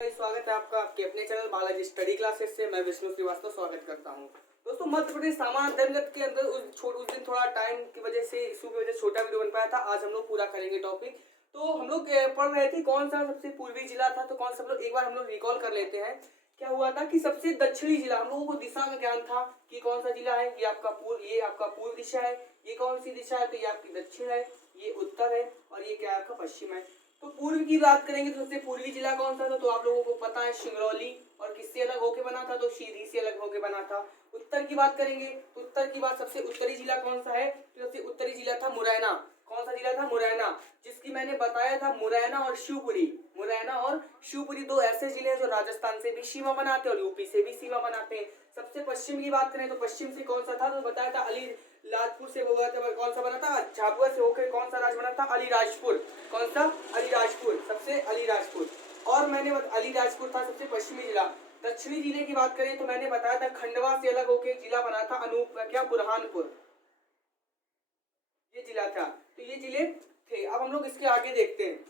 स्वागत है आपका आपके अपने चैनल बालाजी स्टडी क्लासेस से। मैं विष्णु श्रीवास्तव स्वागत करता हूं। दोस्तों, मध्य प्रदेश सामान्य अध्ययन के अंदर उस दिन थोड़ा टाइम की वजह से इशू की वजह से छोटा वीडियो बन पाया था। आज हम लोग पूरा करेंगे टॉपिक। तो हम लोग पढ़ रहे थे कौन सा सबसे पूर्वी जिला था, तो कौन सा एक बार हम लोग रिकॉल कर लेते हैं। क्या हुआ था कि सबसे दक्षिणी जिला, हम लोगों को दिशा में ज्ञान था कि कौन सा जिला है। ये आपका पूर्व दिशा है। ये कौन सी दिशा है, तो ये आपकी दक्षिण है, ये उत्तर है और ये क्या आपका पश्चिम है। तो पूर्व की बात करेंगे तो सबसे पूर्वी जिला कौन सा था, तो आप लोगों को पता है सिंगरौली। और किससे अलग होके बना था, तो सीधी से अलग होके बना था। उत्तर की बात करेंगे तो उत्तर की बात सबसे उत्तरी जिला कौन सा है, तो सबसे उत्तरी जिला था मुरैना। कौन सा जिला था, मुरैना, जिसकी मैंने बताया था मुरैना और शिवपुरी। मुरैना और शिवपुरी दो ऐसे जिले हैं जो राजस्थान से भी सीमा बनाते हैं और यूपी से भी सीमा बनाते हैं। सबसे पश्चिम की बात करें तो पश्चिम से कौन सा था, तो बताया था अलीराजपुर से कौन सा बना था, झाबुआ से होकर कौन सा राज्य बना था, अलीराजपुर। कौन सा, अलीराजपुर, सबसे अलीराजपुर। और मैंने अलीराजपुर था सबसे पश्चिमी जिला। दक्षिणी जिले की बात करें तो मैंने बताया था खंडवा से अलग होकर जिला बना था बुरहानपुर, ये जिला था। तो ये जिले थे। अब हम लोग इसके आगे देखते हैं।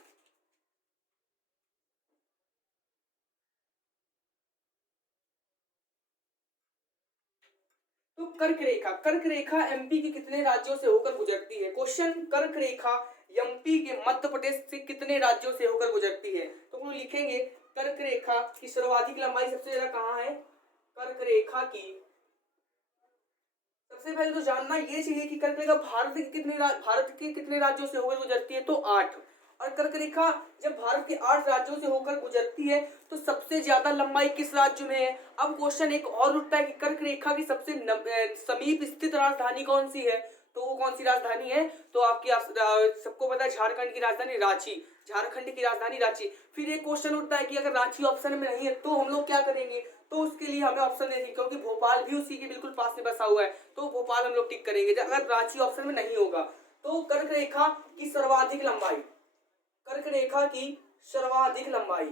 तो कर्क रेखा, कर्क रेखा एमपी के कितने राज्यों से होकर गुजरती है। क्वेश्चन, कर्क रेखा एमपी के मध्य प्रदेश से कितने राज्यों से होकर गुजरती है। तो हम लिखेंगे कर्क रेखा की सर्वाधिक लंबाई सबसे ज्यादा कहाँ है। कर्क रेखा की सबसे पहले तो जानना ये चाहिए कि कर्क रेखा भारत के कितने राज्यों से होकर गुजरती है, तो 8। और कर्क रेखा जब भारत के 8 राज्यों से होकर गुजरती है तो सबसे ज्यादा लंबाई किस राज्य में है। अब क्वेश्चन एक और उठता है कि कर्क रेखा की सबसे समीप स्थित राजधानी कौन सी है, तो वो कौन सी राजधानी है, तो आपकी सबको पता है झारखंड की राजधानी रांची। झारखंड की राजधानी रांची। फिर एक क्वेश्चन उठता है कि अगर रांची ऑप्शन में नहीं है तो हम लोग क्या करेंगे, तो उसके लिए हमें ऑप्शन देंगे क्योंकि भोपाल भी उसी के बिल्कुल पास में बसा हुआ है, तो भोपाल हम लोग टिक करेंगे अगर रांची ऑप्शन में नहीं होगा। तो कर्क रेखा की सर्वाधिक लंबाई, कर्क रेखा की सर्वाधिक लंबाई,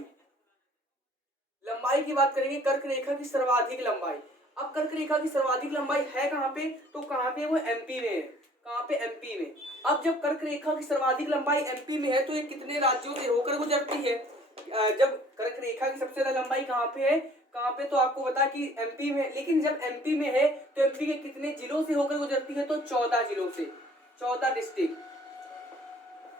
लंबाई की बात करेंगे कर्क रेखा की सर्वाधिक लंबाई। अब कर्क रेखा की सर्वाधिक लंबाई है कहां पे, तो कहां पे, वो एमपी में है। कहां पे, एमपी में। अब जब कर्क रेखा की सर्वाधिक लंबाई एमपी में है तो ये कितने राज्यों से होकर गुजरती है। जब कर्क रेखा की सबसे ज्यादा लंबाई कहां पे है, कहां पे, तो आपको बता कि एमपी में। लेकिन जब एमपी में है तो एमपी के कितने जिलों से होकर गुजरती है, तो 14 जिलों से, 14 डिस्ट्रिक्ट,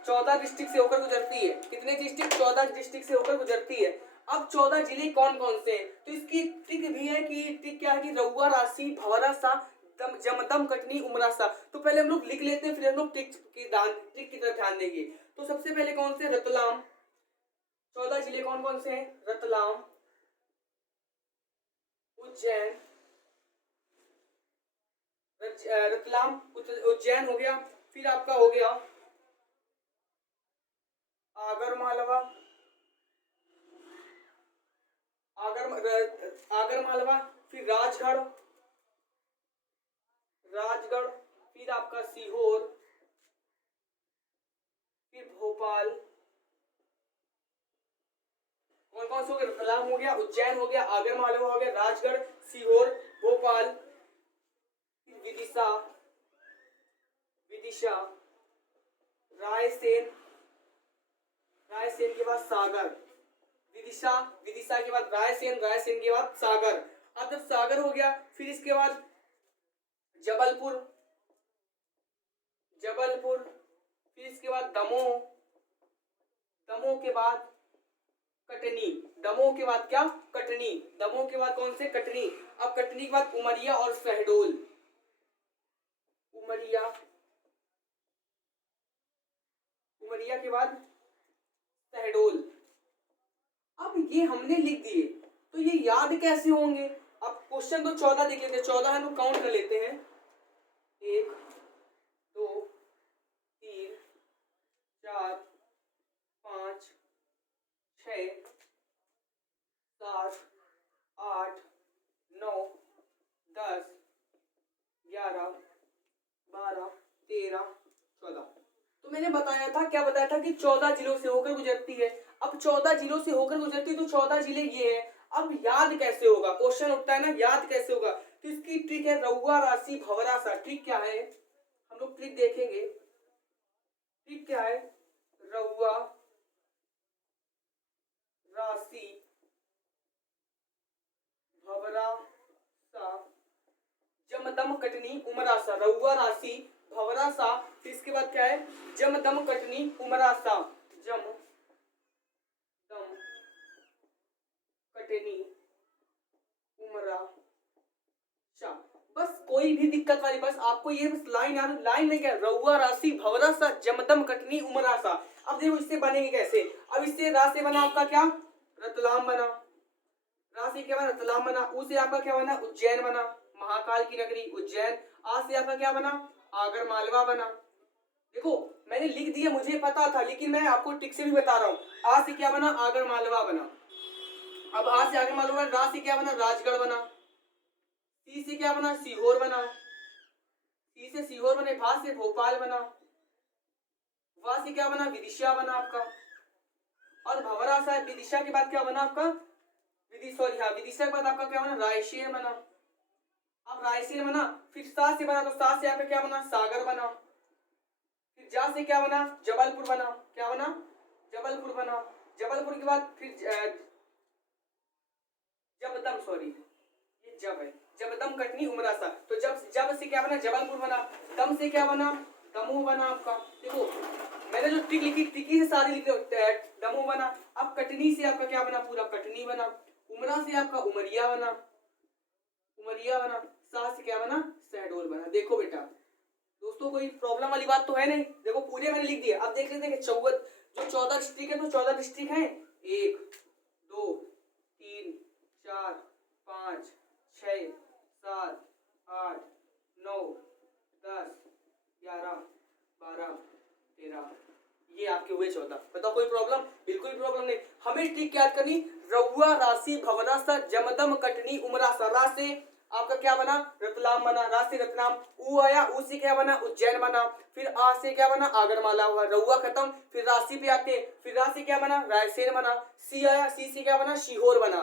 14 डिस्ट्रिक्ट से होकर गुजरती है। कितने डिस्ट्रिक्ट, 14 डिस्ट्रिक्ट से होकर गुजरती है। अब 14 जिले कौन कौन से हैं, तो इसकी ट्रिक भी है कि ट्रिक क्या है कि रउआ, राशि, भवरा सा, जमदम, कटनी, उमरा सा। तो पहले हम लोग लिख लेते हैं, फिर हम लोग ट्रिक की तरफ ध्यान देंगे। तो सबसे पहले कौन से, रतलाम। 14 जिले कौन कौन से हैं, रतलाम, उज्जैन, रतलाम, उज्जैन हो गया। फिर आपका हो गया आगर मालवा, आगर मालवा, फिर राजगढ़, राजगढ़, फिर आपका सीहोर, फिर भोपाल। कौन कौन से हो गए, रतलाम हो गया, उज्जैन हो गया, आगर मालवा हो गया, राजगढ़, सीहोर, भोपाल, फिर विदिशा, विदिशा, रायसेन, रायसेन के बाद सागर, विदिशा, विदिशा के बाद रायसेन, रायसेन के बाद सागर। अब जब सागर हो गया फिर इसके बाद जबलपुर, जबलपुर, फिर इसके बाद दमोह, दमोह के बाद कटनी, दमोह के बाद क्या, कटनी, दमोह के बाद कौन से, कटनी। अब कटनी के बाद उमरिया और शहडोल, उमरिया, उमरिया के बाद शहडोल। अब ये हमने लिख दिए, तो ये याद कैसे होंगे। अब क्वेश्चन तो 14 देख लेते हैं, 14 है तो काउंट कर लेते हैं, 1 2 3 4 5 6 7 8 9 10 11 12 13 14। तो मैंने बताया था, क्या बताया था कि 14 जिलों से होकर गुजरती है। अब 14 जिलों से होकर गुजरती है तो 14 जिले ये हैं। अब याद कैसे होगा, क्वेश्चन उठता है ना, याद कैसे होगा। तो इसकी ट्रिक है रउआ, राशि, भवरा सा। ट्रिक क्या है, हम लोग ट्रिक देखेंगे। ट्रिक क्या है, रउआ, राशि, दम कटनी उमरासा, रउआ राशि भंवरा सा, फिर इसके बाद क्या है, जम दम कटनी उमरासा, जम दम कटनी उमरा सा। बस कोई भी दिक्कत वाली, बस आपको ये बस लाइन याद, लाइन में क्या, रउआ राशि भंवरा सा जमदम कटनी उमरा सा। अब देखो इससे बनेंगे कैसे, अब इससे रा से बना आपका क्या, रतलाम बना, रा से क्या बना, रतलाम बना, उ से आपका क्या बना, उज्जैन बना, महाकाल की नगरी उज्जैन, आ से आपका क्या बना, आगर मालवा बना। देखो मैंने लिख दिया, मुझे पता था, लेकिन मैं आपको टिक से भी बता रहा हूँ। आ से क्या बना, आगर मालवा बना। अब आ से आगर मालवा, रा से क्या बना, राजगढ़ बना। सी से क्या बना, सीहोर बना। सी से सीहोर बने, भा से भोपाल बना। वा से क्या बना, विदिशा बना आपका। और भंवरा सा, विदिशा के बाद क्या बना आपका, विदिशा के बाद आपका क्या बना, रायसेन बना। अब रायसेन बना, फिर सा से बना, तो सा से आपका क्या बना, सागर बना। फिर जा से क्या बना, जबलपुर बना। क्या बना, जबलपुर बना। जबलपुर के बाद फिर जबदम, सॉरी ये जब है, जबदम कटनी उमरासा, तो जब से क्या बना, जबलपुर बना। दम से क्या बना, दमोह बना आपका। देखो मैंने जो ट्रिक लिखी, ट्रिकी से सारी लिख, दमोह बना। अब कटनी से आपका क्या बना, पूरा कटनी बना। उमरा से आपका उमरिया बना, उमरिया बना। सा से क्या बना, शहडोल बना। देखो बेटा दोस्तों, कोई प्रॉब्लम वाली बात तो है नहीं, देखो पूरे मैंने लिख दिया। अब देख लेते हैं जो 14 डिस्ट्रिक्ट है, तो 14 डिस्ट्रिक्ट है, 1 2 3 4 5 6 7 8 9 10 11 12 13, ये आपके हुए 14। बताओ कोई प्रॉब्लम, बिल्कुल भी प्रॉब्लम नहीं। हमें ट्रिक याद करनी, रउआ राशि भंवरा सा जमदम कटनी उमरासा। रा से आपका क्या बना, रतलाम बना। रा से रतलाम, ऊ आया, ऊ से क्या बना, उज्जैन बना। फिर आ से क्या बना, आगरमाला हुआ, रउआ खत्म। फिर राशि पे आते, फिर रा से क्या बना, रायसेन बना। सी आया, सी से क्या बना, सीहोर बना।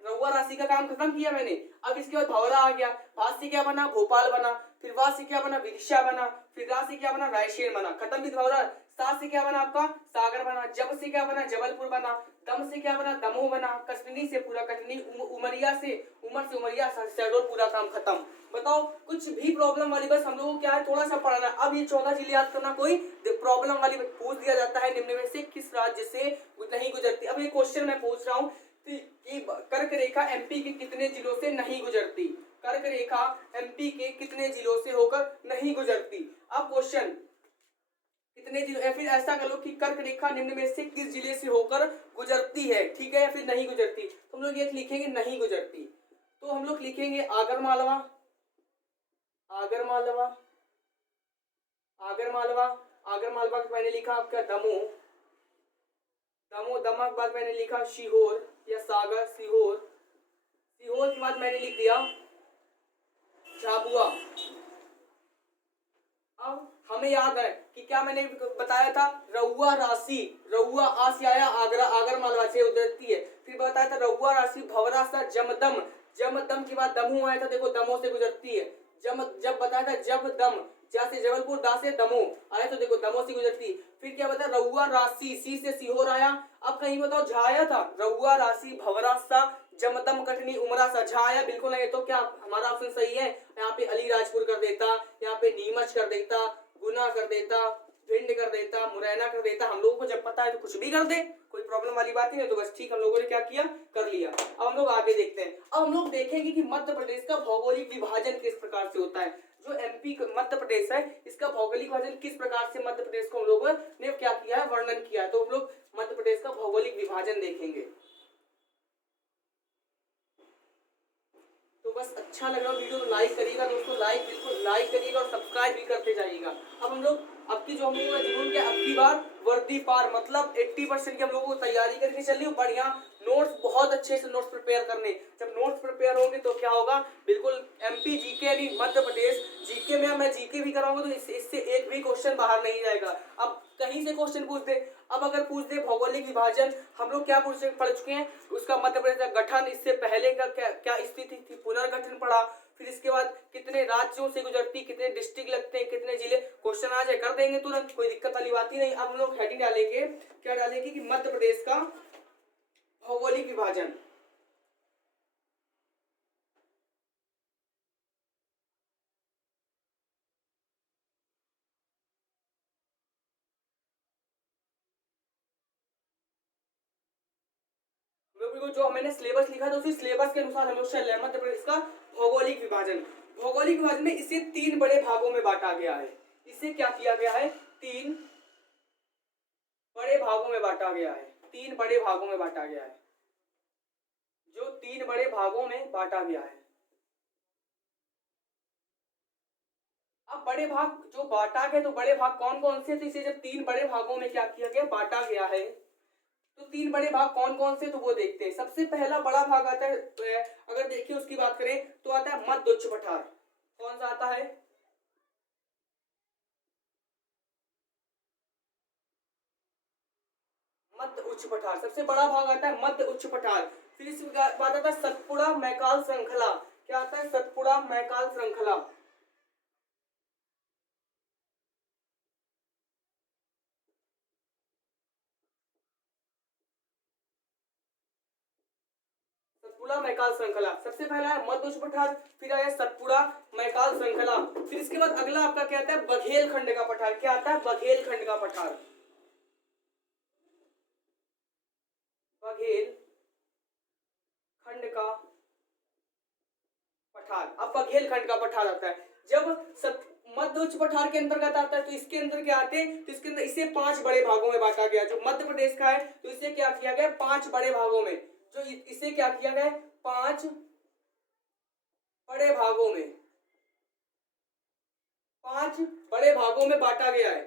रउआ राशि का काम खत्म किया मैंने। अब इसके बाद भंवरा आ गया, भा से क्या बना, भोपाल बना। फिर वा से क्या बना, विदिशा बना। फिर रा से क्या बना, रायसेन बना। खत्म भी भंवरा। सा से क्या बना आपका, सागर बना। जब से क्या बना, जबलपुर बना। दम से क्या बना, दमोह बना। कटनी से पूरा कटनी, उमरिया से, उमर से उमरिया, शहडोल, पूरा काम खत्म। बताओ कुछ भी प्रॉब्लम वाली, बस हम लोगों को क्या है, थोड़ा सा पढ़ना। अब ये 14 जिले याद करना, कोई प्रॉब्लम वाली पूछ दिया जाता है, निम्न में से किस राज्य से नहीं गुजरती। अब ये क्वेश्चन मैं पूछ रहा हूँ कि कर्क रेखा एमपी के कितने जिलों से नहीं गुजरती। कर्क रेखा एमपी के कितने जिलों से होकर नहीं गुजरती। अब क्वेश्चन कितने जिलों, या फिर ऐसा कर लो कि कर्क रेखा निम्न में से किस जिले से होकर गुजरती है, ठीक है, या फिर नहीं गुजरती। तो हम लोग ये लिखेंगे नहीं गुजरती, तो हम लोग लिखेंगे आगर मालवा, आगर मालवा, आगर मालवा। आगर मालवा के मैंने लिखा आपका दमोह, दमोह, दमा के बाद मैंने लिखा सीहोर या सागर, सीहोर। सीहोर के बाद मैंने लिख दिया झाबुआ। अब हमें याद है कि क्या मैंने बताया था, रउआ राशि, रउआ आ से आया, आगरा, आगर मालवा से उतरती है। फिर बताया था रउआ राशि भंवरा सा जमदम, जमदम के बाद दमोह आया था, देखो दमोह से गुजरती है। जब बताया था जब दम, जा से जबलपुर, दा से दमोह आया, तो देखो दमोह से गुजरती। फिर क्या बताया, रउआ राशि, सी से सीहोर आया। अब कहीं बताओ झा आया था, रउआ राशि भंवरा सा जमदम कटनी उमरा सा, झा आया, बिल्कुल नहीं। तो क्या हमारा ऑप्शन सही है, यहाँ पे अलीराजपुर कर देता, यहाँ पे नीमच कर देता, गुना कर देता, भिंड कर देता, मुरैना कर देता। हम लोगों को जब पता है तो कुछ भी कर दे, कोई प्रॉब्लम वाली बात नहीं है। तो बस ठीक, हम लोगों ने क्या किया, कर लिया। अब हम लोग आगे देखते हैं। अब हम लोग देखेंगे कि मध्य प्रदेश का भौगोलिक विभाजन किस प्रकार से होता है। जो एमपी मध्य प्रदेश है, इसका भौगोलिक विभाजन किस प्रकार से मध्य प्रदेश को हम लोगों ने क्या किया है, वर्णन किया है। तो हम लोग मध्य प्रदेश का भौगोलिक विभाजन देखेंगे। तो बस अच्छा लग रहा है वीडियो तो लाइक करिएगा दोस्तों, लाइक बिल्कुल लाइक करिएगा और सब्सक्राइब भी करते जाइएगा। अब हम लोग अब की जो हम लोगों का जुनून क्या, अब की बार वर्दी पार, मतलब 80% की हम लोगों को तैयारी करके चल रही हो। बढ़िया नोट्स, बहुत अच्छे से नोट्स प्रिपेयर करने। जब नोट्स प्रिपेयर होंगे तो क्या होगा, बिल्कुल एमपी जीके यानी मध्य प्रदेश जीके में मैं जीके भी कराऊंगा, तो इससे एक भी क्वेश्चन बाहर नहीं जाएगा। अब कहीं से क्वेश्चन पूछ दे, अब अगर पूछ दे भौगोलिक विभाजन, हम लोग क्या पढ़ चुके हैं, उसका मध्य प्रदेश का गठन, इससे पहले का क्या स्थिति थी, पुनर्गठन पढ़ा। फिर इसके बाद कितने राज्यों से गुजरती, कितने डिस्ट्रिक्ट लगते हैं, कितने जिले, क्वेश्चन आ जाए कर देंगे तुरंत, कोई दिक्कत वाली बात ही नहीं। अब हम लोग हेडिंग डालेंगे, क्या डालेंगे कि मध्य प्रदेश का भौगोलिक विभाजन। जो मैंने सिलेबस लिखा था उसी सिलेबस के अनुसार हम लोग चल रहे हैं। मध्य प्रदेश का भौगोलिक विभाजन, भौगोलिक विभाजन में इसे 3 बड़े भागों में बांटा गया है। इसे क्या किया गया है? 3 बड़े भागों में बांटा गया है। 3 बड़े भागों में बांटा गया है, जो 3 बड़े भागों में बांटा गया है। अब बड़े भाग जो बांटा गया, तो बड़े भाग कौन कौन से? तो इसे जब 3 बड़े भागों में क्या किया गया, बांटा गया है, तो 3 बड़े भाग कौन कौन से, तो वो देखते हैं। सबसे पहला बड़ा भाग आता है, अगर देखिए उसकी बात करें तो आता है मध्य उच्च पठार। कौन सा आता है? मध्य उच्च पठार, सबसे बड़ा भाग आता है मध्य उच्च पठार। फिर इसके बाद आता है सतपुड़ा मैकाल श्रृंखला। क्या आता है? सतपुड़ा मैकाल श्रृंखला। सतपुड़ा मैकाल श्रृंखला सबसे पहला है मध्य उच्च पठार, फिर आया सतपुड़ा मैकाल श्रृंखला। फिर इसके बाद अगला आपका क्या आता है? बघेल खंड का पठार। क्या आता है? बघेल खंड का पठार। बघेल खंड का पठार। अब बघेल खंड का पठार आता है जब मध्य उच्च पठार के अंतर्गत आता है, तो इसके अंदर क्या आते हैं? तो इसके अंदर इसे 5 बड़े भागों में बांटा गया। जो मध्य प्रदेश का है तो इसे क्या किया गया? 5 बड़े भागों में। जो इसे क्या किया गया? 5 बड़े भागों में, 5 बड़े भागों में बांटा गया है।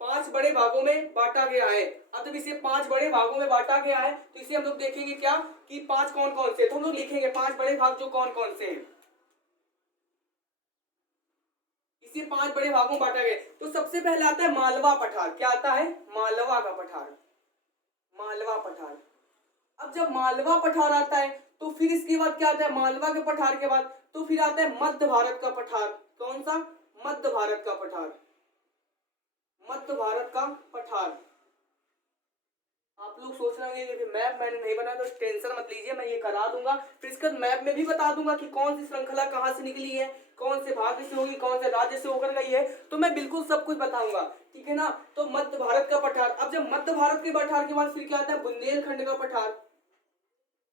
5 बड़े भागों में बांटा गया है। अब जब इसे 5 बड़े भागों में बांटा गया है, तो इसे हम लोग देखेंगे क्या कि 5 कौन कौन से, तो हम लोग लिखेंगे 5 बड़े भाग जो कौन कौन से हैं। इसे 5 बड़े भागों में बांटा गया। तो सबसे पहले आता है मालवा पठार। क्या आता है? मालवा का पठार। मालवा पठार। अब जब मालवा पठार आता है, तो फिर इसके बाद क्या आता है? मालवा के पठार के बाद तो फिर आता है मध्य भारत का पठार। कौन सा? मध्य भारत का पठार। मध्य भारत का पठार। आप लोग सोच रहे होंगे कि मैप मैंने नहीं बनाया, तो टेंशन मत लीजिए, मैं ये करा दूंगा। फिर इसके बाद मैप में भी बता दूंगा कि कौन सी श्रृंखला कहाँ से निकली है, कौन से भाग से होगी, कौन से राज्य से होकर गई है, तो मैं बिल्कुल सब कुछ बताऊंगा। ठीक है ना? तो मध्य भारत का पठार। अब जब मध्य भारत के पठार के बाद फिर क्या आता है? बुंदेलखंड का पठार।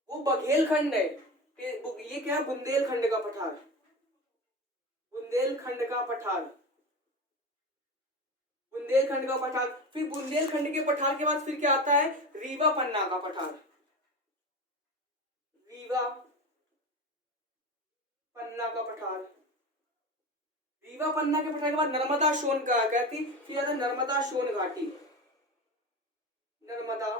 वो बघेल खंड है, ये क्या है? बुंदेलखंड का पठार। बुंदेलखंड का पठार। बुंदेलखंड का पठार। फिर बुंदेलखंड के पठार के बाद फिर क्या आता है? रीवा पन्ना का पठार। रीवा पन्ना का पठार। रीवा पन्ना के पठार के बाद नर्मदा सोन का कहती, फिर आता है नर्मदा सोन घाटी। नर्मदा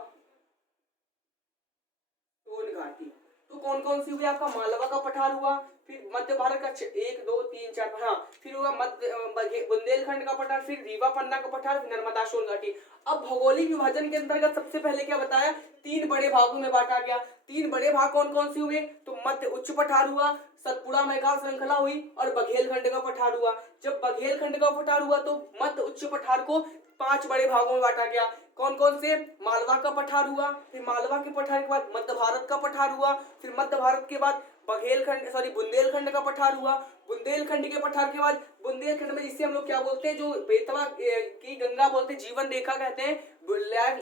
सोन घाटी। तो कौन कौन सी हुई? आपका मालवा का पठार हुआ, फिर मध्य भारत का 1 2 3 4, हाँ, फिर हुआ मध्य बुंदेलखंड का पठार, फिर रीवा पन्ना का पठार, फिर नर्मदा सोन घाटी। अब भौगोलिक विभाजन के अंतर्गत सबसे पहले क्या बताया? 3 बड़े भागों में बांटा गया। 3 बड़े भाग कौन कौन से हुए? तो मध्य उच्च पठार हुआ, सतपुड़ा मैकाल श्रृंखला हुई और बघेलखंड का पठार हुआ। जब बघेलखंड का पठार हुआ तो मध्य उच्च पठार को 5 बड़े भागों में बांटा गया। कौन कौन से? मालवा का पठार हुआ, फिर मालवा के पठार के बाद मध्य भारत का पठार हुआ, फिर मध्य भारत के बाद बुंदेलखंड का पठार हुआ। बुंदेलखंड के पठार के बाद बुंदेलखंड में जिसे हम लोग क्या बोलते हैं, जो बेतवा की गंगा बोलते हैं, जीवन रेखा कहते हैं,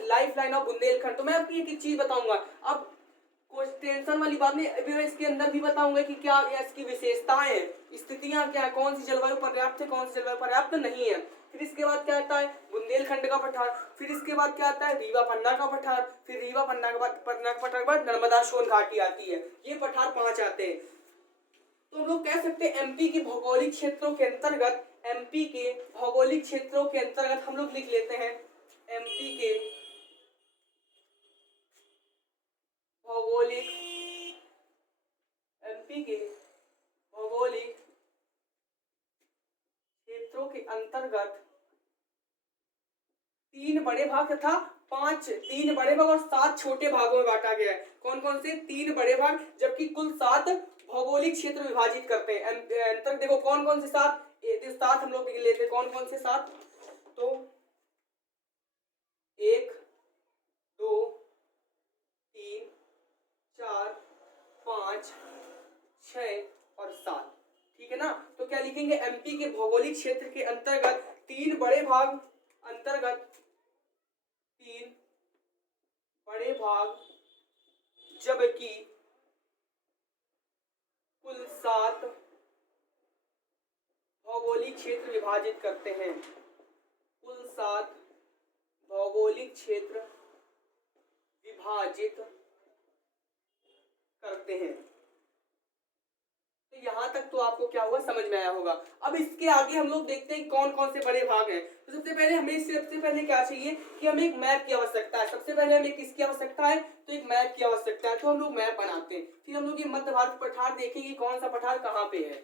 लाइफ लाइन ऑफ बुंदेलखंड। तो मैं आपको एक चीज बताऊंगा, अब कोई टेंशन वाली बात नहीं, अभी मैं इसके अंदर भी बताऊंगा कि क्या इसकी विशेषताएं, स्थितियां क्या है, कौन सी जलवायु पर्याप्त है, कौन सी जलवायु पर्याप्त नहीं है। फिर इसके बाद क्या आता है? बुंदेलखंड का पठार। फिर इसके बाद क्या आता है? रीवा पन्ना का पठार। फिर रीवा पन्ना के बाद पठार के बाद नर्मदा सोन घाटी आती है। ये पठार 5 आते हैं। तो हम लोग कह सकते हैं एमपी के भौगोलिक क्षेत्रों के अंतर्गत, एमपी के भौगोलिक क्षेत्रों के अंतर्गत हम लोग लिख लेते हैं एमपी के भौगोलिक, एमपी के भौगोलिक क्षेत्रों के अंतर्गत 3 बड़े भाग तथा 3 बड़े भाग और 7 छोटे भागों में बांटा गया है। कौन कौन से? 3 बड़े भाग, जबकि कुल 7 भौगोलिक क्षेत्र विभाजित करते हैं। अंतर देखो कौन कौन से 7? 7 हम लोग लेते हैं। कौन कौन से 7? तो 1 2 3 4 5 6 और 7। ठीक है ना? तो क्या लिखेंगे? एमपी के भौगोलिक क्षेत्र के अंतर्गत 3 बड़े भाग, अंतर्गत 3 बड़े भाग जबकि कुल 7 भौगोलिक क्षेत्र विभाजित करते हैं। कुल 7 भौगोलिक क्षेत्र विभाजित करते हैं। तो यहां तक तो आपको क्या हुआ, समझ में आया होगा। अब इसके आगे हम लोग देखते हैं कौन कौन से बड़े भाग हैं। तो सबसे पहले हमें सबसे पहले क्या चाहिए कि हमें एक मैप की आवश्यकता है। सबसे पहले हमें किसकी आवश्यकता है, तो एक मैप की आवश्यकता है। तो हम लोग मैप बनाते हैं। फिर हम लोग ये मध्य भारत पठार देखेंगे कौन सा पठार कहाँ पे है।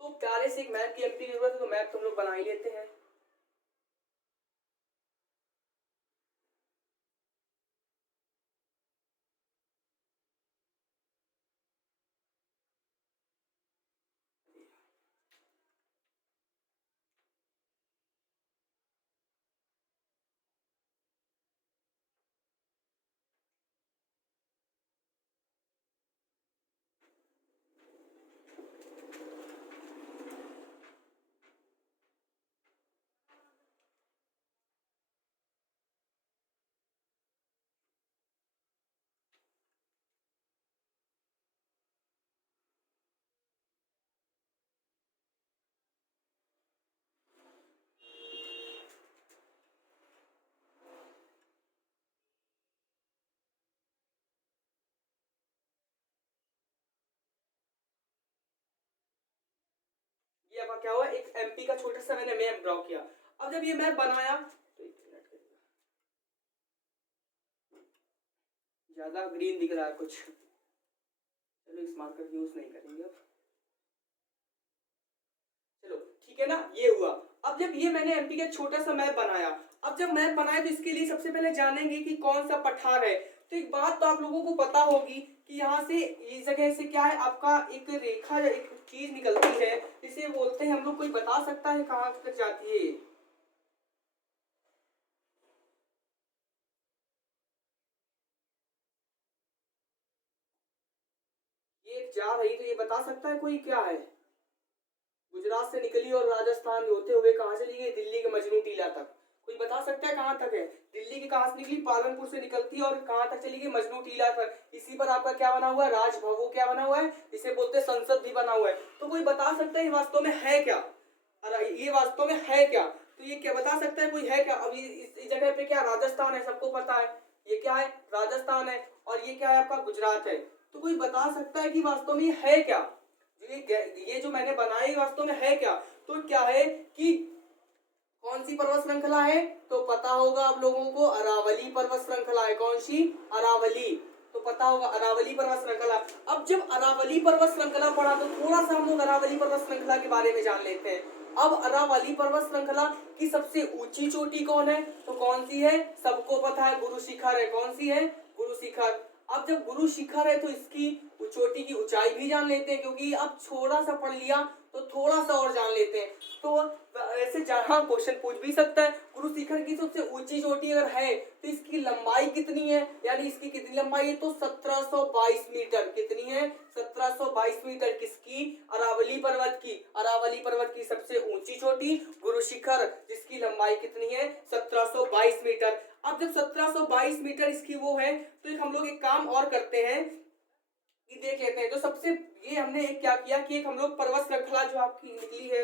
तो प्यारे से एक मैप की एमपी की जरूरत है, तो मैप तो हम लोग बना ही लेते हैं। ये आपका क्या हुआ, एक एमपी का छोटा सा मैंने मैप ड्रॉ किया। अब जब ये मैप बनाया तो ज्यादा ग्रीन दिख रहा है कुछ, चलो इस मार्कर यूज नहीं करेंगे अब। चलो ठीक है ना, ये हुआ। अब जब ये मैंने एमपी का छोटा सा मैप बनाया, अब जब मैप बनाया तो इसके लिए सबसे पहले जानेंगे कि कौन सा पठार है। तो एक बात तो आप लोगों को पता होगी कि यहाँ से इस जगह से क्या है, आपका एक रेखा या एक चीज निकलती है, इसे बोलते हैं हम लोग। कोई बता सकता है कहाँ तक जाती है? ये जा रही, तो ये बता सकता है कोई क्या है? गुजरात से निकली और राजस्थान होते हुए कहाँ चली गई, दिल्ली के मजनू टीला तक। कोई बता सकता है कहाँ तक है? दिल्ली की कहाँ से निकली, पालनपुर से निकलती है और कहाँ तक चली गई, मजनू टीला तक। इसी पर आपका क्या बना हुआ है, राजभवन क्या बना हुआ है, इसे बोलते हैं संसद भी बना हुआ है। तो कोई बता सकता है ये वास्तव में है क्या? अरे ये वास्तव में है क्या? तो ये क्या बता सकता है कोई, है क्या? अब ये इस जगह पे क्या राजस्थान है, सबको पता है। ये क्या है, राजस्थान है। और ये क्या है, आपका गुजरात है। तो कोई बता सकता है कि वास्तव में है क्या, ये जो मैंने बनाई वास्तव में है क्या? तो क्या है कि कौन सी पर्वत श्रृंखला है, तो पता होगा आप लोगों को, अरावली पर्वत श्रृंखला है। कौन सी, अरावली। तो पता होगा अरावली पर्वत श्रृंखला। अब जब अरावली पर्वत श्रृंखला पढ़ा तो थोड़ा सा हम लोग अरावली पर्वत श्रृंखला के बारे में जान लेते हैं। अब अरावली पर्वत श्रृंखला की सबसे ऊंची चोटी कौन है, तो कौन सी है, सबको पता है, गुरु शिखर है। कौन सी है, गुरु शिखर। अब जब गुरु शिखर है तो इसकी चोटी की ऊंचाई भी जान लेते हैं, क्योंकि अब थोड़ा सा पढ़ लिया तो थोड़ा सा और जान लेते हैं। तो ऐसे जहां क्वेश्चन पूछ भी सकता है, गुरु शिखर की सबसे ऊंची चोटी अगर है तो इसकी लंबाई कितनी है, यानी इसकी कितनी लंबाई है, तो 1722 मीटर। कितनी है, 1722 मीटर। किसकी, अरावली पर्वत की। अरावली पर्वत की सबसे ऊंची चोटी गुरु शिखर, जिसकी लंबाई कितनी है, 1722 मीटर। अब जब 1722 मीटर इसकी वो है, तो एक हम लोग एक काम और करते हैं कि देख लेते हैं। तो सबसे ये हमने एक क्या किया कि एक हम लोग पर्वत श्रृंखला जो आपकी निकली है,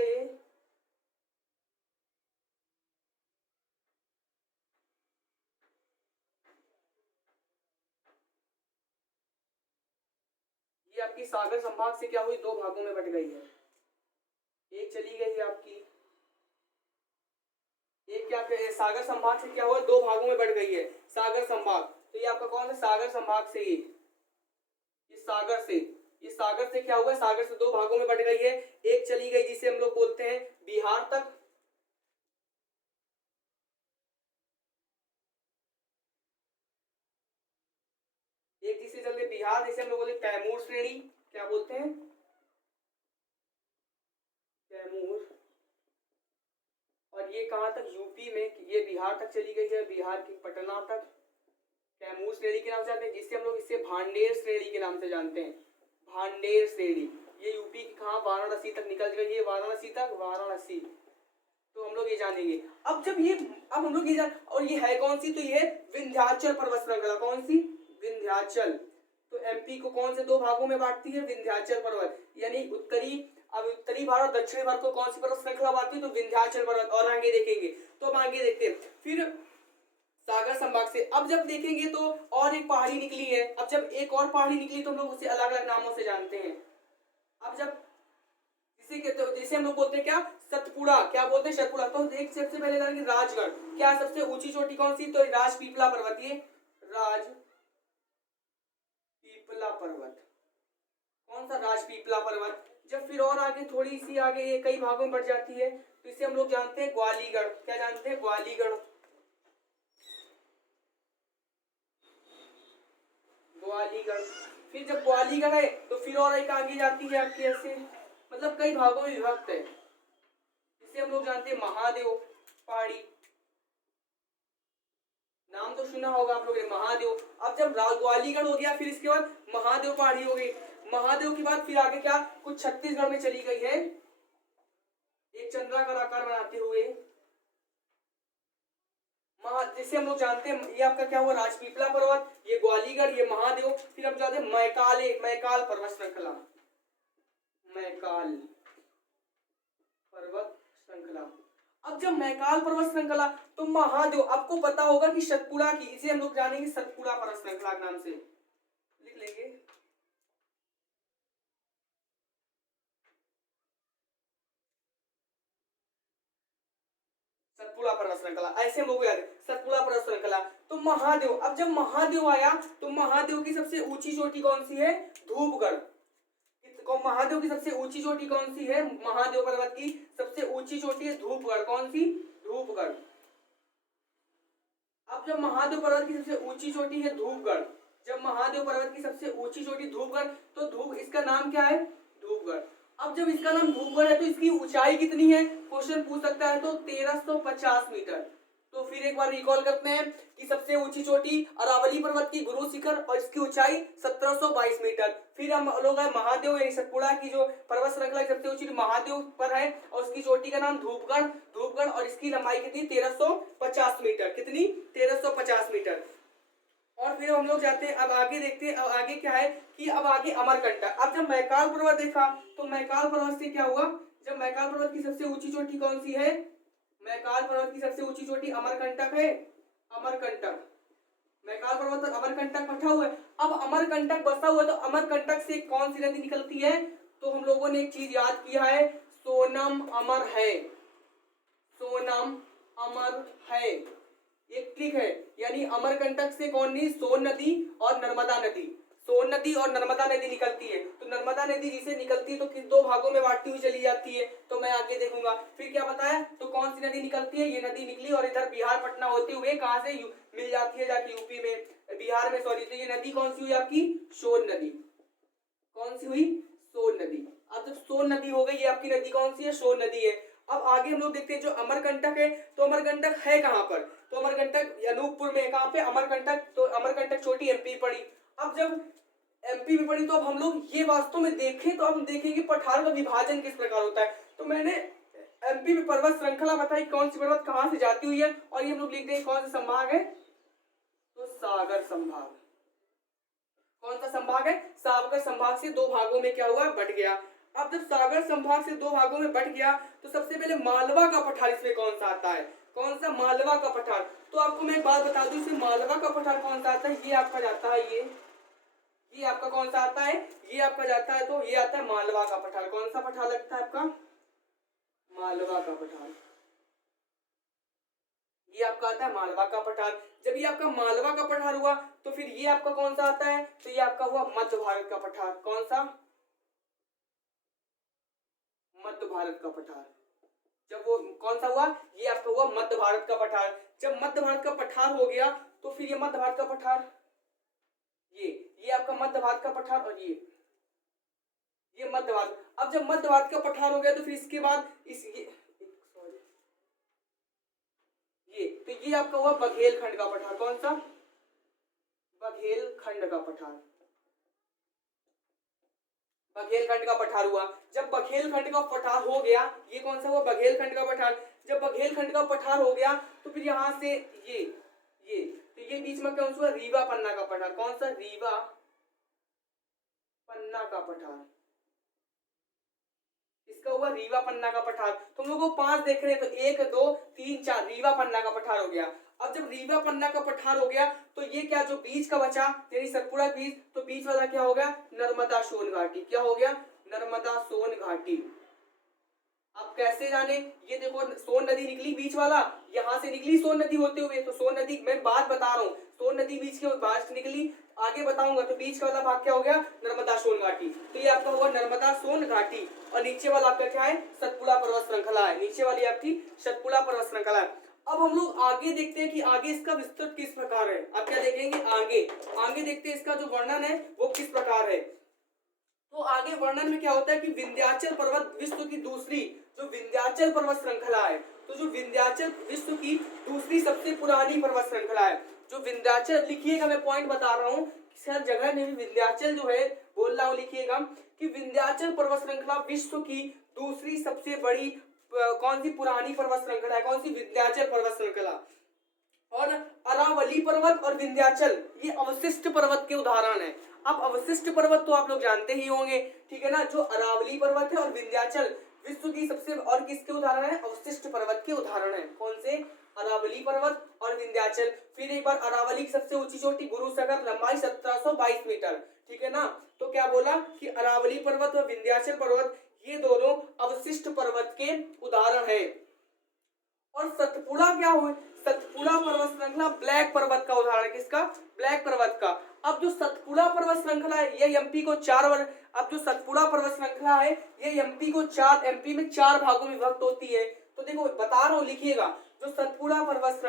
ये आपकी सागर संभाग से क्या हुई, दो भागों में बट गई है। एक चली गई आपकी, एक क्या सागर संभाग से क्या हुआ, दो भागों में बढ़ गई है सागर संभाग। तो ये आपका कौन है, सागर संभाग से। ये सागर से, ये सागर से क्या हुआ, सागर से दो भागों में बढ़ गई है। एक चली गई जिसे हम लोग बोलते हैं बिहार तक, एक जिसे चल गई बिहार, जिसे हम लोग बोलते हैं कैमूर श्रेणी। क्या बोलते हैं, कैमूर। और ये कहां तक, यूपी में, ये बिहार तक चली गई है, बिहार की पटना तक। कैमूर श्रेणी के नाम से जानते हैं, जिससे हम लोग इसे भांडेर श्रेणी के नाम से जानते हैं। भांडेर श्रेणी ये यूपी की कहाँ वाराणसी तक निकल गई है, वाराणसी तक, वाराणसी। तो हम लोग ये जानेंगे। अब हम लोग ये जान, और ये है कौन सी, तो ये विंध्याचल पर्वत श्रृंखला। कौन सी, विंध्याचल। तो एमपी को कौन से दो भागों में बांटती है, विंध्याचल पर्वत, यानी उत्तरी भारत दक्षिणी भारत को कौन सी पर्वत श्रृंखला बांटती है, तो विंध्याचल पर्वत। और आगे देखेंगे, तो हम आगे देखते हैं फिर सागर संभाग से। अब जब देखेंगे तो और एक पहाड़ी निकली है। अब जब एक और पहाड़ी निकली तो हम लोग उसे अलग अलग नामों से जानते हैं। अब जब जिसे हम लोग बोलते हैं क्या, सतपुड़ा। क्या बोलते हैं, सतपुड़ा। तो एक सबसे पहले जानेंगे राजगढ़। क्या सबसे ऊंची चोटी कौन सी, तो राजपीपला पर्वत। ये राजपीपला पर्वत। कौन सा, राजपीपला पर्वत। जब फिर और आगे थोड़ी सी आगे ये कई भागों में बढ़ जाती है तो इसे हम लोग जानते हैं ग्वालीगढ़। क्या जानते हैं, ग्वालीगढ़। ग्वालीगढ़। फिर जब ग्वालीगढ़ है तो फिर और एक आगे जाती है आपकी ऐसे, मतलब कई भागों में विभक्त है। इसे हम लोग जानते हैं महादेव पहाड़ी। नाम तो सुना होगा आप लोगों ने, महादेव। अब जब ग्वालीगढ़ हो गया, फिर इसके बाद महादेव पहाड़ी हो गई। महादेव के बाद फिर आगे क्या, कुछ छत्तीसगढ़ में चली गई है, एक चंद्राकार आकार बनाते हुए, जिसे हम लोग जानते हैं। ये आपका क्या हुआ, राजपीपला पर्वत, ये ग्वालीगढ़, ये महादेव। फिर हम जाते हैं मैकाल पर्वत श्रृंखला। मैकाल पर्वत श्रृंखला। अब जब मैकाल पर्वत श्रृंखला, तो महादेव आपको पता होगा कि सतपुड़ा की, इसे हम लोग जानेंगे सतपुड़ा पर्वत श्रृंखला के नाम से, लिख लेंगे। सतपुड़ा पर्वत श्रृंखला, ऐसे हम लोग याद, सतपुड़ा पर्वत श्रृंखला। तो महादेव, अब जब महादेव आया तो महादेव की सबसे ऊंची चोटी कौन सी है, धूपगढ़। महादेव की सबसे ऊंची चोटी कौन सी है, महादेव पर्वत की सबसे ऊंची चोटी है धूपगढ़। कौन सी, धूपगढ़। अब जब महादेव पर्वत की सबसे ऊंची चोटी है धूपगढ़, जब महादेव पर्वत की सबसे ऊंची चोटी धूपगढ़, तो इसका नाम क्या है, धूपगढ़। अब जब इसका नाम धूपगढ़ है तो इसकी ऊंचाई कितनी है, क्वेश्चन पूछ सकता है, तो 1350 मीटर। तो फिर एक बार रिकॉल करते हैं कि सबसे ऊंची चोटी अरावली पर्वत की गुरु शिखर, और इसकी ऊंचाई 1722 मीटर। फिर हम लोग है महादेव यानी सतपुड़ा की जो पर्वत श्रृंखला सबसे ऊंची महादेव पर है, और उसकी चोटी का नाम धूपगढ़, और इसकी लंबाई कितनी, 1350 मीटर। कितनी, 1350 मीटर। और फिर हम लोग जाते हैं, अब आगे देखते हैं, अब आगे क्या है कि अब आगे अमरकंटक। अब जब मैकाल पर्वत देखा तो मैकाल पर्वत से क्या हुआ, जब मैकाल पर्वत की सबसे ऊंची चोटी कौन सी है, मैकाल पर्वत की सबसे ऊंची चोटी अमरकंटक है, अमरकंटक। मैकाल पर्वत पर अमरकंटक बसा हुआ है। अब अमरकंटक बसा हुआ है तो अमरकंटक से कौन सी नदी निकलती है, तो हम लोगों ने एक चीज याद किया है, सोनम अमर है, सोनम अमर है, एक ट्रिक है। यानी अमरकंटक से कौन नहीं, सोन नदी और नर्मदा नदी, सोन नदी और नर्मदा नदी निकलती है। तो नर्मदा नदी जिसे निकलती है तो किस दो भागों में बांटती हुई चली जाती है, तो मैं आगे देखूंगा। फिर क्या बताया, तो कौन सी नदी निकलती है, ये नदी निकली और इधर बिहार पटना होते हुए कहां से मिल जाती है जाके यूपी में, बिहार में, सॉरी। तो ये नदी कौन सी हुई आपकी, सोन नदी। कौन सी हुई, सोन नदी। अब जब सोन नदी हो गई, ये आपकी नदी कौन सी है, सोन नदी है। अब आगे हम लोग देखते हैं जो अमरकंटक है, तो अमरकंटक है कहां पर, तो अमरकंटक अनूपपुर में। कहां पे, अमरकंटक, तो अमरकंटक छोटी एमपी पड़ी। अब जब एमपी में पड़ी तो अब हम लोग ये वास्तव में देखें तो अब हम देखेंगे पठार का विभाजन किस प्रकार होता है। तो मैंने एमपी में पर्वत श्रृंखला बताई, कौन सी पर्वत कहां से जाती हुई है, और ये हम लोग लिखते हैं कौन सा संभाग है, तो सागर संभाग। कौन सा संभाग है, सागर संभाग से दो भागों में क्या हुआ, बट गया। अब जब सागर संभाग से दो भागों में बट गया तो सबसे पहले मालवा का पठार इसमें कौन सा आता है, कौन सा, मालवा का पठार। तो आपको मैं एक बात बता दूं, इसमें मालवा का पठार कौन सा आता है, ये आपका जाता है, ये आपका कौन सा आता है, ये आपका जाता है, तो ये आता है मालवा का पठार। कौन सा पठार लगता है आपका, मालवा का पठार, ये आपका आता है मालवा का पठार। जब ये आपका मालवा का पठार हुआ तो फिर ये आपका कौन सा आता है, तो ये आपका हुआ मध्य भारत का पठार। कौन सा, मध्य भारत का पठार। जब वो कौन सा हुआ, ये आपका हुआ मध्य भारत का पठार। जब मध्य भारत का पठार हो गया तो फिर ये मध्य भारत का पठार, ये आपका मध्य भारत का पठार, और ये मध्य भारत। अब जब मध्य भारत का पठार हो गया तो फिर इसके बाद तो ये आपका हुआ बघेलखंड का पठार। कौन सा, बघेलखंड का पठार, बघेलखंड का पठार हुआ। जब बघेलखंड का पठार हो गया, ये कौन सा हुआ, बघेलखंड का पठार। जब बघेलखंड का पठार हो गया तो फिर यहां से ये तो ये बीच में कौन सा, रीवा पन्ना का पठार। कौन सा, रीवा पन्ना का पठार, इसका हुआ रीवा पन्ना का पठार। तुम लोगों को 5 देख रहे हैं, तो 1 2 3 4 रीवा पन्ना का पठार हो गया। अब जब रीवा पन्ना का पठार हो गया तो ये क्या, जो बीच का बचा यानी सतपुड़ा बीच, तो बीच वाला क्या हो गया, नर्मदा सोन घाटी। क्या हो गया, नर्मदा सोन घाटी। अब कैसे जाने, ये देखो सोन नदी निकली बीच वाला, यहां से निकली सोन नदी होते हुए, तो सोन नदी मैं बात बता रहा हूँ, सोन नदी बीच के बाहर से निकली, आगे बताऊंगा। तो बीच वाला भाग क्या हो गया, नर्मदा सोन घाटी। तो ये आपका हुआ नर्मदा सोन घाटी। और नीचे वाला आपका क्या है, सतपुड़ा पर्वत श्रृंखला है। नीचे वाली आपकी सतपुड़ा पर्वत श्रृंखला है। अब हम लोग आगे देखते हैं कि आगे इसका विस्तृत किस प्रकार है। आप क्या देखेंगे, आगे आगे देखते हैं इसका जो वर्णन है वो किस प्रकार है। तो आगे वर्णन में क्या होता है कि विंध्याचल पर्वत विश्व की दूसरी, जो विंध्याचल पर्वत श्रृंखला है, तो जो विंध्याचल विश्व की दूसरी सबसे पुरानी पर्वत श्रृंखला है। जो विंध्याचल, लिखिएगा, मैं पॉइंट बता रहा हूँ, हर जगह नहीं, विंध्याचल जो है बोल रहा हूँ, लिखिएगा कि विंध्याचल पर्वत श्रृंखला विश्व की दूसरी सबसे बड़ी कौन सी पुरानी पर्वत श्रृंखला है, कौन सी, विंध्याचल पर्वत श्रृंखला। और अरावली पर्वत और विंध्याचल ये अवशिष्ट पर्वत के उदाहरण है। अब अवशिष्ट पर्वत तो आप लोग जानते ही होंगे, ठीक है ना। जो अरावली पर्वत है और विंध्याचल विश्व की सबसे, और किसके उदाहरण है, अवशिष्ट पर्वत के उदाहरण है। कौन से, अरावली पर्वत और विंध्याचल। फिर एक बार, अरावली की सबसे ऊंची चोटी गुरु सागर, लंबाई 1722 मीटर, ठीक है ना। तो क्या बोला कि अरावली पर्वत और विंध्याचल पर्वत ये दोनों अवशिष्ट पर्वत के उदाहरण है। और सतपुड़ा क्या हुए, सतपुड़ा पर्वत श्रृंखला ब्लैक पर्वत का उदाहरण, किसका, ब्लैक पर्वत का। अब जो सतपुड़ा पर्वत श्रृंखला है ये एमपी को अब जो सतपुड़ा पर्वत श्रृंखला है ये एमपी में 4 भागों में विभक्त होती है। तो देखो बता रहा हूँ, लिखिएगा, जो सतपुड़ा पर्वत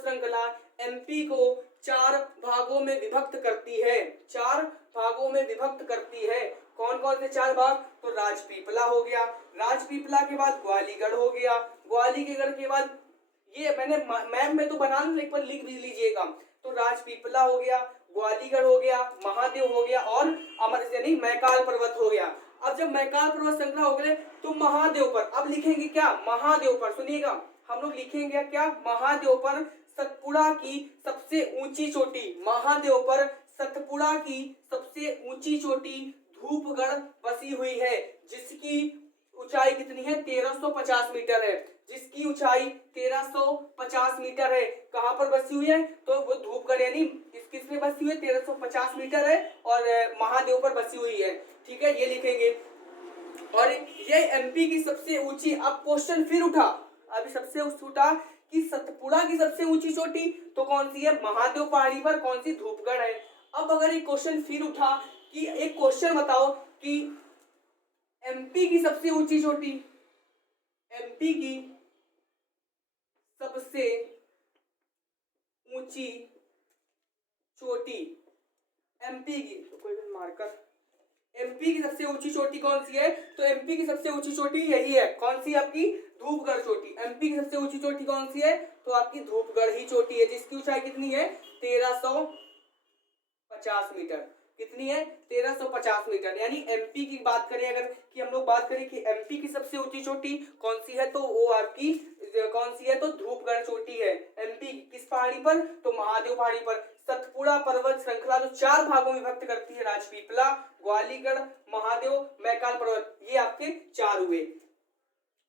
श्रृंखला एमपी को 4 भागों में विभक्त करती है, 4 भागों में विभक्त करती है। कौन कौन से 4 भाग, तो राजपीपला हो गया, राजपीपला के बाद ग्वालीगढ़ हो गया, ग्वालीगढ़ के बाद, ये मैंने मैप में तो बना लिख भी लीजिएगा। तो राजपीपला हो गया, ग्वालीगढ़ हो गया, महादेव हो गया और अमर यानी मैकाल पर्वत हो गया। अब जब मैकाल पर्वत श्रृंखला हो गए तो महादेव पर अब लिखेंगे क्या, महादेव पर, सुनिएगा, हम लोग लिखेंगे क्या, महादेव पर सतपुड़ा की सबसे ऊंची चोटी, महादेव पर सतपुड़ा की सबसे ऊंची चोटी धूपगढ़ बसी हुई है, जिसकी ऊंचाई कितनी है, 1350 मीटर है, जिसकी ऊंचाई 1350 मीटर है। कहां पर बसी हुई है, तो वो धूपगढ़ यानी किसमें बसी हुई है, 1350 मीटर है और महादेव पर बसी हुई है, ठीक है, ये लिखेंगे। और ये एमपी की सबसे ऊंची, अब क्वेश्चन फिर उठा, अभी सबसे उठा कि सतपुड़ा की सबसे ऊंची चोटी तो कौन सी है, महादेव पहाड़ी पर, कौन सी, धूपगढ़ है। अब अगर एक क्वेश्चन फिर उठा कि एक क्वेश्चन बताओ कि एमपी की सबसे ऊंची चोटी, एमपी की सबसे ऊंची चोटी, एमपी की, तो कोई मार्कर, एमपी की सबसे ऊंची चोटी कौन सी है, तो एमपी की सबसे ऊंची चोटी यही है, कौन सी, आपकी धूपगढ़ चोटी। एमपी की सबसे ऊंची चोटी कौन सी है, तो आपकी धूपगढ़ ही चोटी है, जिसकी ऊंचाई कितनी है, 1350 मीटर। कितनी है, 1350 मीटर। यानी एमपी की बात करें अगर, कि हम लोग बात करें कि एमपी की सबसे ऊंची चोटी कौन सी है, तो वो आपकी कौन सी है, तो धूपगढ़ चोटी है। एमपी किस पहाड़ी पर, तो महादेव पहाड़ी पर। सतपुड़ा पर्वत श्रृंखला जो 4 भागों में विभक्त करती है, राजपीपला, ग्वालीगढ़, महादेव, मैकाल पर्वत, ये आपके 4 हुए।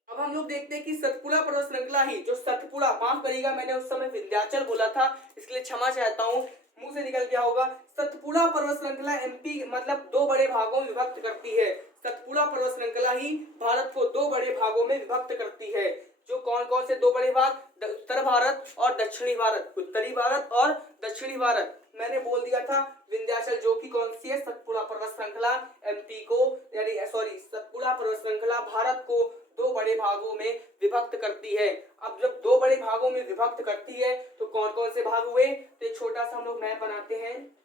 अब हम लोग देखते हैं कि सतपुड़ा पर्वत श्रृंखला ही, जो सतपुड़ा, माफ करिएगा मैंने उस समय विंध्याचल बोला था, इसलिए क्षमा चाहता हूँ, मुंह से निकल गया होगा। सतपुड़ा पर्वत श्रृंखला एमपी मतलब 2 बड़े भागों में विभक्त करती है। सतपुड़ा पर्वत श्रृंखला ही भारत को 2 बड़े भागों में विभक्त करती है। जो कौन कौन से 2 बड़े भाग, उत्तर भारत और दक्षिणी भारत, उत्तरी भारत और दक्षिणी भारत। मैंने बोल दिया था विंध्याचल जो कि कौन सी है, सतपुड़ा पर्वत श्रृंखला एमपी को, यानी सॉरी, सतपुड़ा पर्वत श्रृंखला भारत को 2 बड़े भागों में विभक्त करती है। अब जब 2 बड़े भागों में विभक्त करती है तो कौन कौन से भाग हुए, तो एक छोटा सा हम लोग मैप बनाते हैं।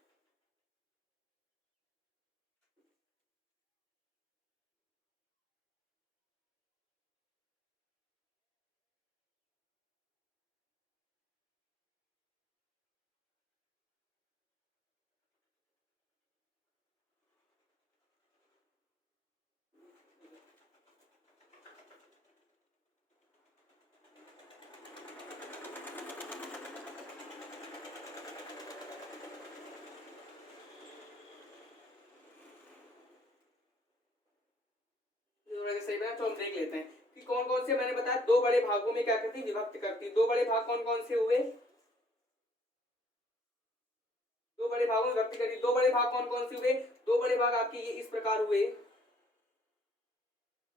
सही बना, तो हम देख लेते हैं कि कौन कौन से, मैंने बताया दो बड़े भागों में क्या करती, विभक्त करती। दो बड़े भाग कौन कौन से हुए, दो बड़े भागों में विभक्त करती। दो बड़े भाग कौन कौन से हुए, दो बड़े भाग आपके ये इस प्रकार हुए।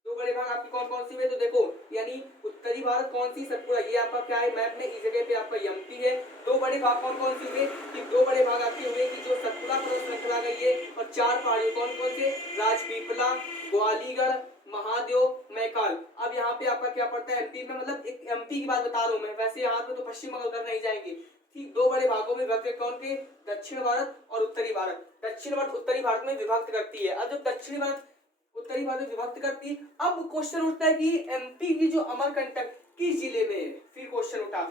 दो बड़े भाग आपके कौन कौन से हुए, तो देखो यानी उत्तरी भारत कौन सी, सतपुड़ा, ये आपका क्या है मैप में, इस जगह पे आपका एमपी है। दो बड़े भाग कौन कौन से हुए, कि दो बड़े भाग आपके हुए कि जो सतपुड़ा पर्वत श्रृंखला गई है, और चार पहाड़ियों कौन कौन से, राजपीपला, ग्वालीगढ़, महादेव, मैकाल। अब यहाँ पे आपका क्या पड़ता है एमपी में, मतलब एक एमपी की बात बता रहा हूँ मैं, वैसे यहाँ पे तो पश्चिम बंगाल उधर नहीं जाएंगे। ठीक, दो बड़े भागों में विभक्त कौन के, दक्षिण भारत और उत्तरी भारत। दक्षिण भारत उत्तरी भारत में विभक्त करती है। अब जब दक्षिण भारत उत्तरी भारत में विभक्त करती, अब क्वेश्चन उठता है कि एमपी की जो अमरकंटक किस जिले में है, फिर क्वेश्चन उठा।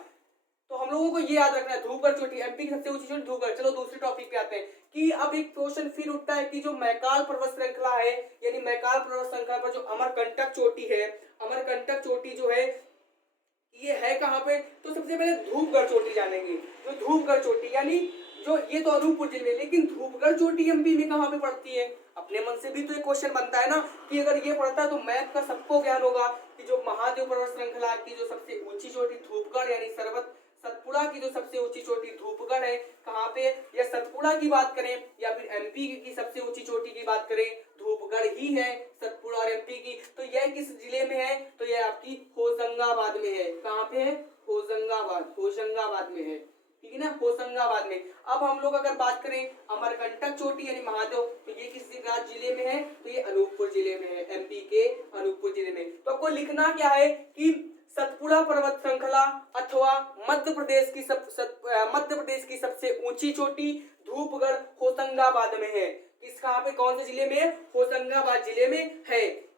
तो हम लोगों को ये याद रखना है, धूपगढ़ चोटी, एमपी की सबसे ऊंची चोटी धूपगढ़। चलो दूसरे टॉपिक पे आते हैं कि अब एक क्वेश्चन फिर उठता है कि जो मैकाल पर्वत श्रृंखला है, यानी मैकाल पर्वत श्रृंखला पर जो अमरकंटक चोटी है, अमरकंटक चोटी जो है ये है कहाँ पे, तो सबसे पहले धूपगढ़ चोटी जानेंगे। जो धूपगढ़ चोटी यानी जो ये तो अनूपपुर जिले में, लेकिन धूपगढ़ चोटी एमपी में कहाँ पे पड़ती है, अपने मन से भी तो एक क्वेश्चन बनता है ना कि अगर ये पड़ता है तो मैप का सबको ज्ञान होगा कि जो महादेव पर्वत श्रृंखला की जो सबसे ऊंची चोटी धूपगढ़ यानी सर्वत सतपुड़ा की जो सबसे ऊंची चोटी धूपगढ़ है, कहाँ पे, या सतपुड़ा की बात करें या फिर एमपी की सबसे ऊंची चोटी की बात करें, धूपगढ़ ही है सतपुड़ा और एमपी की। तो यह किस जिले में है, तो यह आपकी होशंगाबाद में है। कहाँ पे है, होशंगाबाद, होशंगाबाद में है, ठीक है ना, होशंगाबाद में। अब हम लोग अगर बात करें अमरकंटक चोटी यानी महादेव, तो ये किस राज्य जिले में है, तो ये अनूपपुर जिले में है, एमपी के अनूपपुर जिले में। तो आपको लिखना क्या है कि सतपुड़ा पर्वत श्रृंखला अथवा मध्य प्रदेश की सबसे ऊंची चोटी धूपगढ़ होशंगाबाद में है। किस कहाँ पे, कौन से जिले में है, होशंगाबाद जिले में है,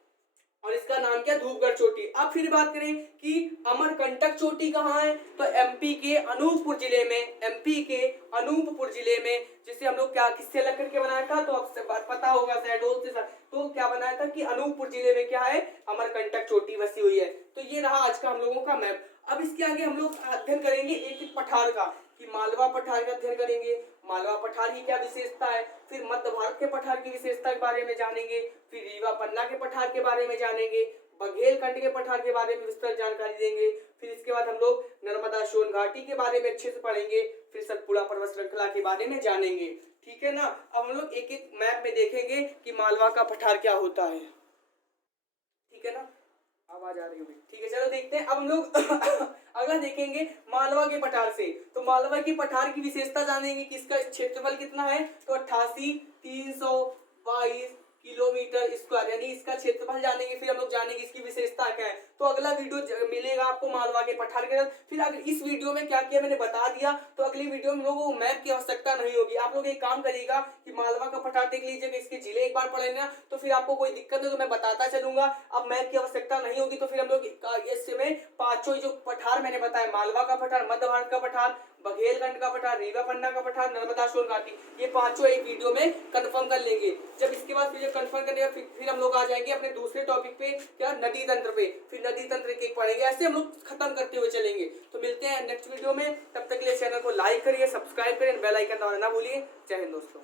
और इसका नाम क्या, धूपगढ़ चोटी। अब फिर बात करें कि अमरकंटक चोटी कहाँ है, तो एमपी के अनूपपुर जिले में, एमपी के अनूपपुर जिले में, जिसे हम लोग क्या किससे अलग करके बनाया था, तो आपसे पता होगा शहडोल से, तो क्या बनाया था कि अनूपपुर जिले में क्या है, अमरकंटक चोटी बसी हुई है। तो ये रहा आज का हम लोगों का मैप। अब इसके आगे हम लोग अध्ययन करेंगे एक एक पठार का, कि मालवा पठार का अध्ययन करेंगे, मालवा पठार की क्या विशेषता है, फिर मध्य भारत के पठार की विशेषता के बारे में जानेंगे, फिर रीवा पन्ना के पठार के बारे में जानेंगे, बघेलखंड के पठार के बारे में विस्तृत जानकारी देंगे, फिर इसके बाद हम लोग नर्मदा सोन घाटी के बारे में अच्छे से पढ़ेंगे, फिर सतपुड़ा पर्वत श्रृंखला के बारे में जानेंगे, ठीक है ना। अब हम लोग एक एक मैप में देखेंगे कि मालवा का पठार क्या होता है, ठीक है ना, आवाज आ रही होगी, ठीक है। चलो देखते हैं अब हम लोग अगला देखेंगे मालवा के पठार से। तो मालवा की पठार की विशेषता जानेंगे कि इसका क्षेत्रफल कितना है, तो 88,322 किलोमीटर स्क्वायर, यानी इसका क्षेत्रफल जानेंगे। फिर हम लोग जानेंगे इसकी विशेषता क्या है। तो अगला वीडियो मिलेगा आपको मालवा के पठार के साथ। फिर अगर इस वीडियो में क्या किया मैंने बता दिया, तो अगली वीडियो में लोगों को मैप की आवश्यकता नहीं होगी। आप लोग एक काम करिएगा कि मालवा का पठार देख लीजिएगा, इसके जिले एक बार पढ़ेंगे ना, तो फिर आपको कोई दिक्कत नहीं, तो मैं बताता चलूंगा। अब मैप की आवश्यकता नहीं होगी, तो फिर हम लोग इसमें पांचों जो पठार मैंने बताया, मालवा का पठार, मध्य भारत का पठार, बघेलखंड का पठार, रीवा पन्ना का पठार, नर्मदा सोन घाटी, ये पांचों एक वीडियो में कंफर्म कर लेंगे। जब इसके बाद फिर कंफर्म करने का फिर हम लोग आ जाएंगे अपने दूसरे टॉपिक पे, क्या, नदी तंत्र पे। फिर नदी तंत्र के पढ़ेंगे, ऐसे हम लोग खत्म करते हुए चलेंगे। तो मिलते हैं नेक्स्ट वीडियो में, तब तक के लिए चैनल को लाइक करिए, सब्सक्राइब करिए, बेल आइकन दबाना ना भूलिए। जय हिंद दोस्तों।